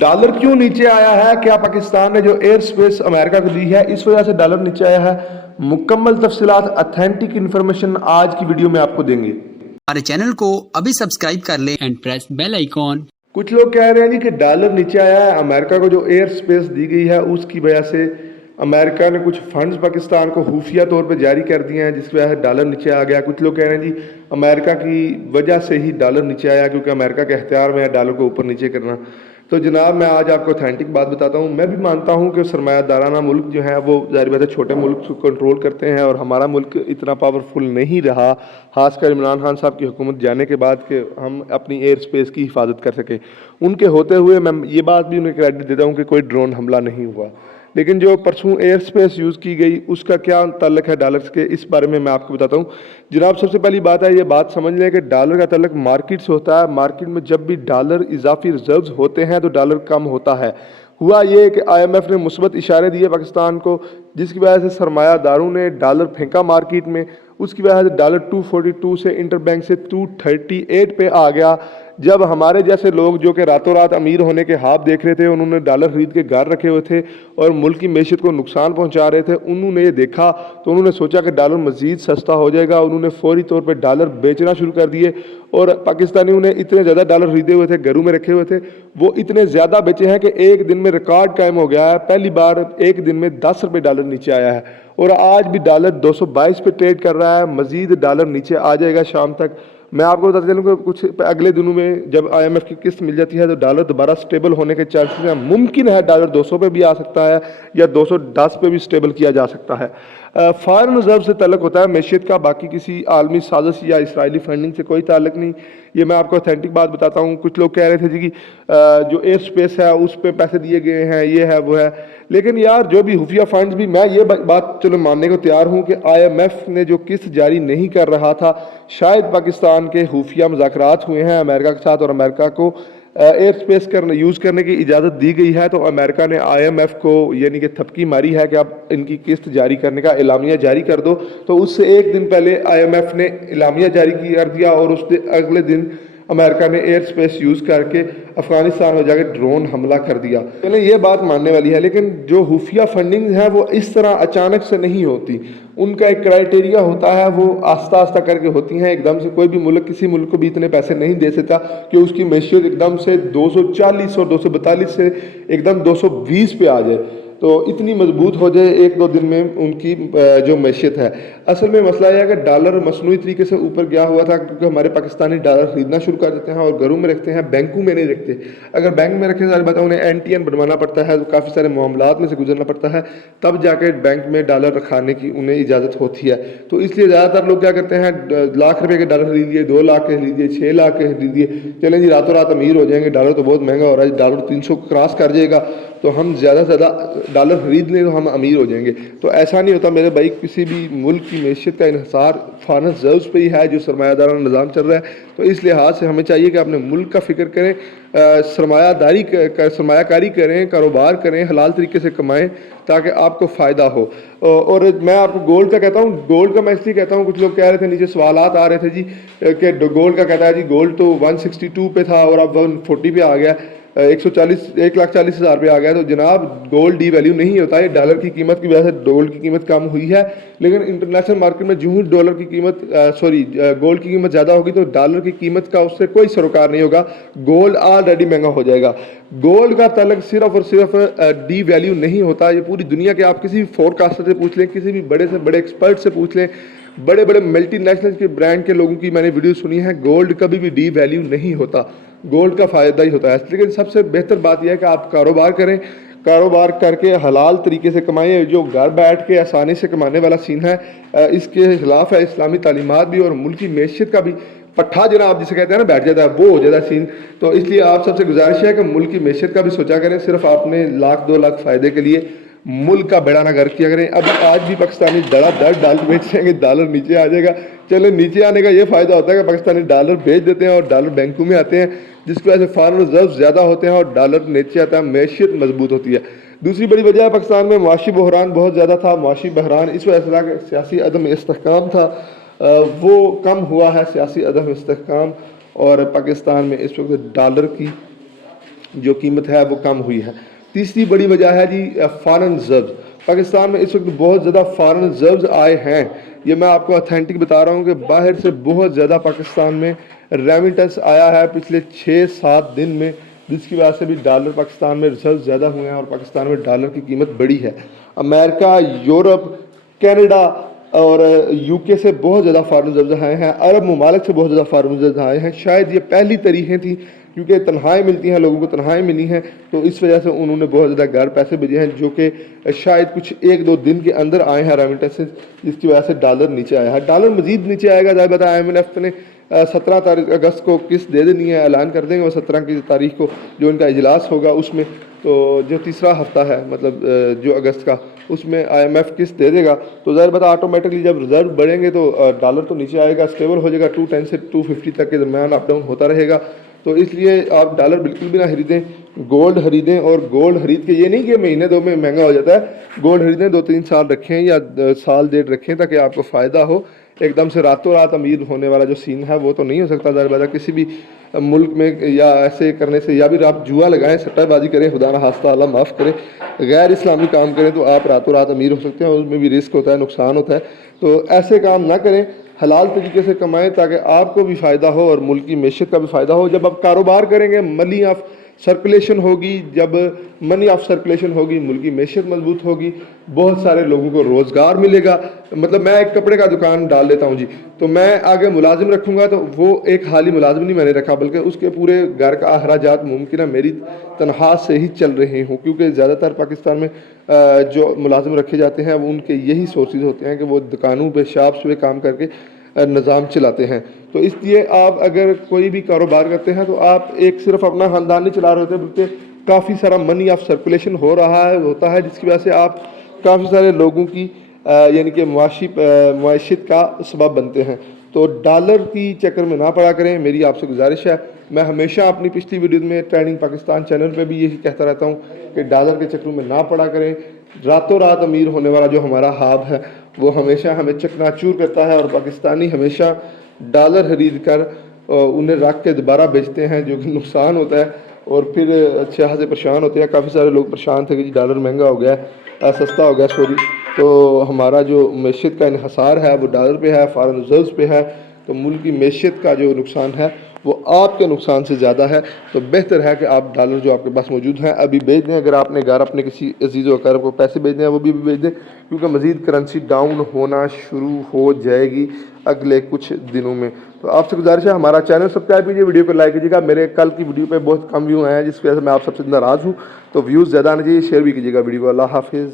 Dollar क्यों नीचे आया है, क्या पाकिस्तान ने जो एयर स्पेस अमेरिका को दी है इस वजह से डॉलर नीचे आया है, मुकम्मल तफसीलात ऑथेंटिक इन्फॉर्मेशन आज की वीडियो में आपको देंगे। हमारे चैनल को अभी सब्सक्राइब कर लें एंड प्रेस बेल आइकॉन। कुछ लोग कह रहे हैं जी कि डॉलर नीचे आया है, अमेरिका को जो एयर स्पेस दी गई है उसकी वजह से अमेरिका ने कुछ फंड्स पाकिस्तान को खुफिया तौर पे जारी कर दिए हैं जिसकी वजह से डॉलर नीचे आ गया। कुछ लोग कह रहे हैं जी अमेरिका की वजह से ही डॉलर नीचे आया क्योंकि अमेरिका के इख्तियार में है डॉलर को ऊपर नीचे करना। तो जनाब मैं आज आपको ऑथेंटिक बात बताता हूँ। मैं भी मानता हूँ कि सरमायादाराना मुल्क जो है वो ज़ाहिर बात है छोटे मुल्क को कंट्रोल करते हैं और हमारा मुल्क इतना पावरफुल नहीं रहा, खासकर इमरान खान साहब की हुकूमत जाने के बाद कि हम अपनी एयर स्पेस की हिफाजत कर सकें। उनके होते हुए मैं ये बात भी उन्हें क्रेडिट देता हूँ कि कोई ड्रोन हमला नहीं हुआ, लेकिन जो परसों एयर स्पेस यूज़ की गई उसका क्या ताल्लुक है डॉलर्स के, इस बारे में मैं आपको बताता हूँ। जनाब सबसे पहली बात है ये बात समझ लें कि डॉलर का ताल्लुक मार्केट से होता है। मार्केट में जब भी डॉलर इजाफी रिजर्व्स होते हैं तो डॉलर कम होता है। हुआ ये कि IMF ने मुस्बत इशारे दिए पाकिस्तान को जिसकी वजह से सरमायादारों ने डॉलर फेंका मार्केट में, उसकी वजह से डॉलर 242 से इंटरबैंक से 238 पे आ गया। जब हमारे जैसे लोग जो कि रातों रात अमीर होने के ख्वाब देख रहे थे, उन्होंने डॉलर खरीद के घर रखे हुए थे और मुल्क की मैशत को नुकसान पहुंचा रहे थे, उन्होंने ये देखा तो उन्होंने सोचा कि डॉलर मज़ीद सस्ता हो जाएगा। उन्होंने फौरी तौर पर डॉलर बेचना शुरू कर दिए और पाकिस्तानियों ने इतने ज़्यादा डॉलर खरीदे हुए थे, घरों में रखे हुए थे, वो इतने ज़्यादा बेचे हैं कि एक दिन में रिकॉर्ड कायम हो गया है। पहली बार एक दिन में 10 रुपये डॉलर नीचे आया है और आज भी डॉलर 222 पे ट्रेड कर रहा है। मज़ीद डॉलर नीचे आ जाएगा शाम तक। मैं आपको बताते चलूँ कि कुछ अगले दिनों में जब IMF की किस्त मिल जाती है तो डॉलर दोबारा स्टेबल होने के चांसेस हैं। मुमकिन है डॉलर 200 पे भी आ सकता है या 210 पे भी स्टेबल किया जा सकता है। फॉरेन रिजर्व से ताल्लुक होता है मैशियत का, बाकी किसी आलमी साजिश या इसराइली फंडिंग से कोई ताल्लुक नहीं। ये मैं आपको ऑथेंटिक बात बताता हूँ। कुछ लोग कह रहे थे जी कि जो एयर स्पेस है उस पर पैसे दिए गए हैं, ये है वो है, लेकिन यार जो भी खुफिया फंड्स भी, मैं ये बात चलो मानने को तैयार हूँ कि IMF ने जो किस्त जारी नहीं कर रहा था, शायद पाकिस्तान के खुफिया मुज़ाकरात हुए हैं अमेरिका के साथ और अमेरिका को एयर स्पेस यूज़ करने की इजाज़त दी गई है, तो अमेरिका ने IMF को यानी कि थपकी मारी है कि आप इनकी किस्त जारी करने का एलामिया जारी कर दो। तो उससे एक दिन पहले IMF ने एलामिया जारी कर दिया और उसके अगले दिन अमेरिका ने एयर स्पेस यूज़ करके अफगानिस्तान में जाकर ड्रोन हमला कर दिया। चलें ये बात मानने वाली है, लेकिन जो खुफिया फंडिंग है वो इस तरह अचानक से नहीं होती। उनका एक क्राइटेरिया होता है, वो आस्ता आस्ता करके होती हैं। एकदम से कोई भी मुल्क किसी मुल्क को भी इतने पैसे नहीं दे सकता कि उसकी मैशियत एकदम से 240 और 242 से एकदम 220 पे आ जाए, तो इतनी मजबूत हो जाए एक दो दिन में उनकी जो मैशियत है। असल में मसला यह है कि डॉलर मसनूई तरीके से ऊपर गया हुआ था क्योंकि हमारे पाकिस्तानी डॉलर खरीदना शुरू कर देते हैं और घरों में रखते हैं, बैंकों में नहीं रखते। अगर बैंक में रखें सारी बातें उन्हें NTN बनवाना पड़ता है, तो काफ़ी सारे मामलात में से गुजरना पड़ता है, तब जाके बैंक में डॉलर रखाने की उन्हें इजाज़त होती है। तो इसलिए ज़्यादातर लोग क्या करते हैं, लाख रुपये के डॉलर खरीद लिए, 2 लाख के खरीद लिए, 6 लाख के खरीद लिए, चलें जी रातों रात अमीर हो जाएंगे, डॉलर तो बहुत महंगा हो रहा है, डॉलर 300 क्रॉस कर जाएगा तो हम ज़्यादा से ज़्यादा डॉलर खरीद लें तो हम अमीर हो जाएंगे। तो ऐसा नहीं होता मेरे भाई। किसी भी मुल्क की मैशियत का इन्हिसार फॉरेन रिजर्व्स पे ही है जो सरमायादाराना निज़ाम चल रहा है। तो इस लिहाज से हमें चाहिए कि अपने मुल्क का फ़िक्र करें, सरमायाकारी करें, कारोबार करें, हलाल तरीके से कमाएं ताकि आपको फ़ायदा हो। और मैं आपको गोल्ड का कहता हूँ, गोल्ड का मैं इसलिए कहता हूँ, कुछ लोग कह रहे थे नीचे सवालात आ रहे थे जी कि गोल्ड का कहता है जी गोल्ड तो 162 पे था और अब 140 पे आ गया, 1,40,000 पे आ गया। तो जनाब गोल्ड डी वैल्यू नहीं होता, ये डॉलर की कीमत की वजह से गोल्ड की कीमत कम हुई है, लेकिन इंटरनेशनल मार्केट में जो ही डॉलर की कीमत गोल्ड की कीमत ज़्यादा होगी तो डॉलर की कीमत का उससे कोई सरोकार नहीं होगा, गोल्ड ऑलरेडी महंगा हो जाएगा। गोल्ड का ताल्लुक सिर्फ और सिर्फ डी वैल्यू नहीं होता। ये पूरी दुनिया के आप किसी भी फोरकास्टर से पूछ लें, किसी भी बड़े से बड़े एक्सपर्ट से पूछ लें, बड़े बड़े मल्टीनेशनल के ब्रांड के लोगों की मैंने वीडियो सुनी है, गोल्ड कभी भी डी वैल्यू नहीं होता, गोल्ड का फ़ायदा ही होता है। लेकिन सबसे बेहतर बात यह है कि आप कारोबार करें, कारोबार करके हलाल तरीके से कमाएं। जो घर बैठ के आसानी से कमाने वाला सीन है इसके खिलाफ है इस्लामी तालीमात भी और मुल्की मैशियत का भी पट्ठा जनाब जिसे कहते हैं ना बैठ जाता है, वो हो जाता है सीन। तो इसलिए आप सबसे गुजारिश है कि मुल्क की मैशियत का भी सोचा करें, सिर्फ आपने 1,00,000 2 लाख फ़ायदे के लिए मुल्क का बेड़ा ना गर्क किया करें। अभी आज भी पाकिस्तानी धड़ाधड़ डॉलर बेचेंगे, डॉलर नीचे आ जाएगा। चलो नीचे आने का ये फ़ायदा होता है कि पाकिस्तानी डॉलर बेच देते हैं और डॉलर बैंकों में आते हैं, जिसकी वजह से फॉरेन रिजर्व ज़्यादा होते हैं और डॉलर नीचे आता है, मैशियत मजबूत होती है। दूसरी बड़ी वजह है पाकिस्तान में मुआशी बहरान बहुत ज़्यादा था। मुआशी बहरान इस वजह से था कि सियासी अदम इस्तेहकाम था, वो कम हुआ है सियासी अदम इस्तेहकाम, और पाकिस्तान में इस वक्त डॉलर की जो कीमत है वो कम हुई है। तीसरी बड़ी वजह है जी फॉरेन रिजर्व। पाकिस्तान में इस वक्त बहुत ज़्यादा फॉरेन रिजर्व्स आए हैं। ये मैं आपको ऑथेंटिक बता रहा हूँ कि बाहर से बहुत ज़्यादा पाकिस्तान में रेमिटेंस आया है पिछले 6-7 दिन में, जिसकी वजह से भी डॉलर पाकिस्तान में रिजर्व ज़्यादा हुए हैं और पाकिस्तान में डॉलर की कीमत बढ़ी है। अमेरिका, यूरोप, कनाडा और यूके से बहुत ज़्यादा फॉरेन रिजर्व आए हैं, अरब ममालिक से बहुत ज़्यादा फॉरेन रिजर्व आए हैं। शायद ये पहली तारीखें थी क्योंकि तनख्वाहें मिलती हैं, लोगों को तनख्वाहें मिली हैं, तो इस वजह से उन्होंने बहुत ज़्यादा घर पैसे भेजे हैं जो कि शायद कुछ 1-2 दिन के अंदर आए हैं रेमिटेंसेस, जिसकी वजह से डॉलर नीचे आया है। डॉलर मज़ीद नीचे आएगा, ज़ाहिर बात है IMF ने 17 अगस्त को किस्त दे देनी है, ऐलान कर देंगे और 17 की तारीख को जो इनका इजलास होगा उसमें, तो जो तीसरा हफ्ता है मतलब जो अगस्त का, उसमें IMF किस्त दे देगा, तो ज़ाहिर बात ऑटोमेटिकली जब रिजर्व बढ़ेंगे तो डॉलर तो नीचे आएगा, स्टेबल हो जाएगा, 210 से 250 तक के दरमियान अप डाउन होता रहेगा। तो इसलिए आप डॉलर बिल्कुल भी ना खरीदें, गोल्ड खरीदें। और गोल्ड खरीद के ये नहीं कि महीने 2 में महंगा हो जाता है, गोल्ड खरीदें 2-3 साल रखें या साल डेढ़ रखें ताकि आपको फ़ायदा हो। एकदम से रातों रात अमीर होने वाला जो सीन है वो तो नहीं हो सकता ज़ाहिर बात है किसी भी मुल्क में, या ऐसे करने से, या भी आप जुआ लगाएं, सट्टाबाजी करें, खुदा ना खास्ता अल्लाह माफ़ करे, गैर इस्लामी काम करें तो आप रातों रात अमीर हो सकते हैं, उसमें भी रिस्क होता है, नुकसान होता है। तो ऐसे काम ना करें, हलाल तरीके से कमाएं ताकि आपको भी फ़ायदा हो और मुल्क की मैशत का भी फ़ायदा हो। जब आप कारोबार करेंगे, मनी ऑफ सर्कुलेशन होगी, जब मनी ऑफ सर्कुलेशन होगी मुल्क की मैशत मजबूत होगी, बहुत सारे लोगों को रोज़गार मिलेगा। मतलब मैं एक कपड़े का दुकान डाल लेता हूँ जी, तो मैं आगे मुलाजिम रखूँगा तो वो एक हाली मुलाजिम नहीं मैंने रखा, बल्कि उसके पूरे घर का अखराजात मुमकिन है मेरी तनख्वाह से ही चल रहे हों, क्योंकि ज़्यादातर पाकिस्तान में जो मुलाजिम रखे जाते हैं वो उनके यही सोर्सेज होते हैं कि वो दुकानों पे शॉप्स पे काम करके निज़ाम चलाते हैं। तो इसलिए आप अगर कोई भी कारोबार करते हैं तो आप एक सिर्फ अपना ख़ानदान नहीं चला रहे होते, बल्कि काफ़ी सारा मनी ऑफ सर्कुलेशन हो रहा है होता है, जिसकी वजह से आप काफ़ी सारे लोगों की यानी कि मुआशियत का सबब बनते हैं। तो डॉलर की चक्कर में ना पड़ा करें, मेरी आपसे गुजारिश है। मैं हमेशा अपनी पिछली वीडियो में ट्रेंडिंग पाकिस्तान चैनल पे भी यही कहता रहता हूँ कि डॉलर के चक्कर में ना पड़ा करें। रातों रात अमीर होने वाला जो हमारा ख्वाब है वो हमेशा हमें चकनाचूर करता है, और पाकिस्तानी हमेशा डॉलर खरीद कर उन्हें रख के दोबारा बेचते हैं, जो कि नुकसान होता है, और फिर अच्छे से परेशान होते हैं। काफ़ी सारे लोग परेशान थे कि जी डॉलर महंगा हो गया है, सस्ता हो गया सॉरी, तो हमारा जो मैशत का इन्हिसार है वो डॉलर पे है, फॉरेन रिजर्व्स पे है, तो मुल्क की मैशत का जो नुकसान है वो आपके नुकसान से ज़्यादा है। तो बेहतर है कि आप डॉलर जो आपके पास मौजूद हैं अभी बेच दें। अगर आपने घर अपने किसी अजीज़ व अक़रब को पैसे भेजने हैं वो भी भेज दें, क्योंकि मज़ीद करेंसी डाउन होना शुरू हो जाएगी अगले कुछ दिनों में। तो आपसे गुजारिश है हमारा चैनल सब्सक्राइब कीजिए, वीडियो को लाइक कीजिएगा। मेरे कल की वीडियो पे बहुत कम व्यू आए हैं जिस वजह से मैं आप सबसे नाराज़ हूँ, तो व्यूज़ ज़्यादा आने चाहिए, शेयर भी कीजिएगा वीडियो को। अल्लाह हाफिज़।